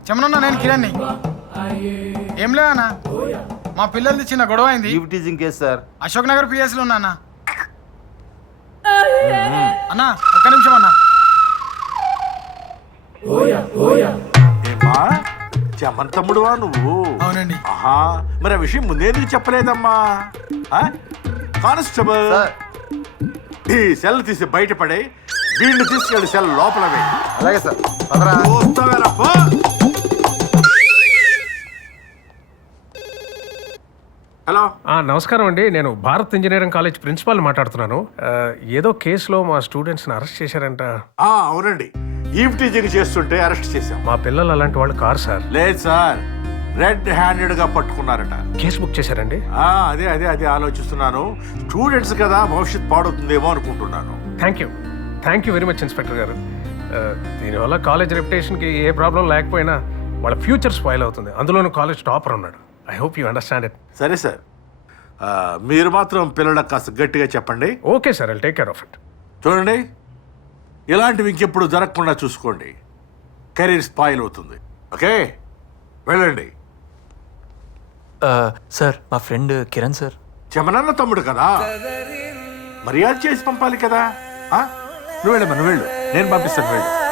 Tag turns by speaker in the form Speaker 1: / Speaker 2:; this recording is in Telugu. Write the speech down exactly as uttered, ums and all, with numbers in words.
Speaker 1: చెమనన్నా నేను కిరణ్ని. ఏం లేదన్నా, మా పిల్లలది చిన్న గొడవ అయింది.
Speaker 2: Eve teasing case sir.
Speaker 1: Ashok Nagar పిఎస్లో ఉన్నా అన్న. అన్నా ఒక్క నిమిషం అన్నా.
Speaker 3: ఏమా చమన్ తమ్ముడువా నువ్వు?
Speaker 1: అవునండి.
Speaker 3: ఆహా, మరి ఆ విషయం ముందేందుకు చెప్పలేదమ్మా? ఆ? Constable
Speaker 2: sir.
Speaker 3: ఈ సెల్ తీసి బయటపడే వీళ్ళు తీసుకెళ్ళి సెల్ లోపల వేయి.
Speaker 2: అలాగే సార్. పదరా.
Speaker 3: వస్తావేరా, పో. హలో
Speaker 4: ఆ, నమస్కారం అండి. నేను భారత్ ఇంజనీరింగ్ కాలేజ్ ప్రిన్సిపాల్ మాట్లాడుతున్నాను. ఆ, ఏదో కేసులో మా స్టూడెంట్స్ని అరెస్ట్ చేశారంట.
Speaker 3: ఆ, అవునండి, ఈవ్ టీజింగ్ చేస్తుంటే అరెస్ట్ చేశాం.
Speaker 4: మా పిల్లలు అలాంటి వాళ్ళు కారు సార్.
Speaker 3: లేదు సార్, రెడ్ హ్యాండెడ్ గా పట్టుకున్నారట.
Speaker 4: కేసు బుక్ చేశారండి.
Speaker 3: ఆ, అదే అదే అదే ఆలోచిస్తున్నాను. స్టూడెంట్స్ కదా, భవిష్యత్ పాడవుతుందేమో అనుకుంటున్నాను.
Speaker 4: Thank you thank you very much inspector గారు. ఆ, దీనివల్ల కాలేజ్ రెప్యుటేషన్కి ఏ ప్రాబ్లం లేకపోయినా వాళ్ళ ఫ్యూచర్ స్పాయిల్ అవుతుంది. అందులోనూ కాలేజ్ టాపర్ ఉన్నాడు. I hope you understand it.
Speaker 3: సరే సార్, ఆ, మీరు మాత్రం పిల్లలకు కాస్త గట్టిగా చెప్పండి.
Speaker 4: Okay sir, I'll take care of it.
Speaker 3: చూడండి, ఇలాంటివి ఇంకెప్పుడు జరగకుండా చూసుకోండి. కెరీర్ స్పాయిల్ అవుతుంది. ఓకే, వెళ్ళండి.
Speaker 5: సార్, మా ఫ్రెండ్ కిరణ్ సార్.
Speaker 3: చెమనన్న తమ్ముడు కదా, మర్యాద చేసి పంపాలి కదా. ఆ? నువ్వు వెళ్ళమ్మా, నువ్వు వెళ్ళు, నేను పంపిస్తాను, వెళ్ళు.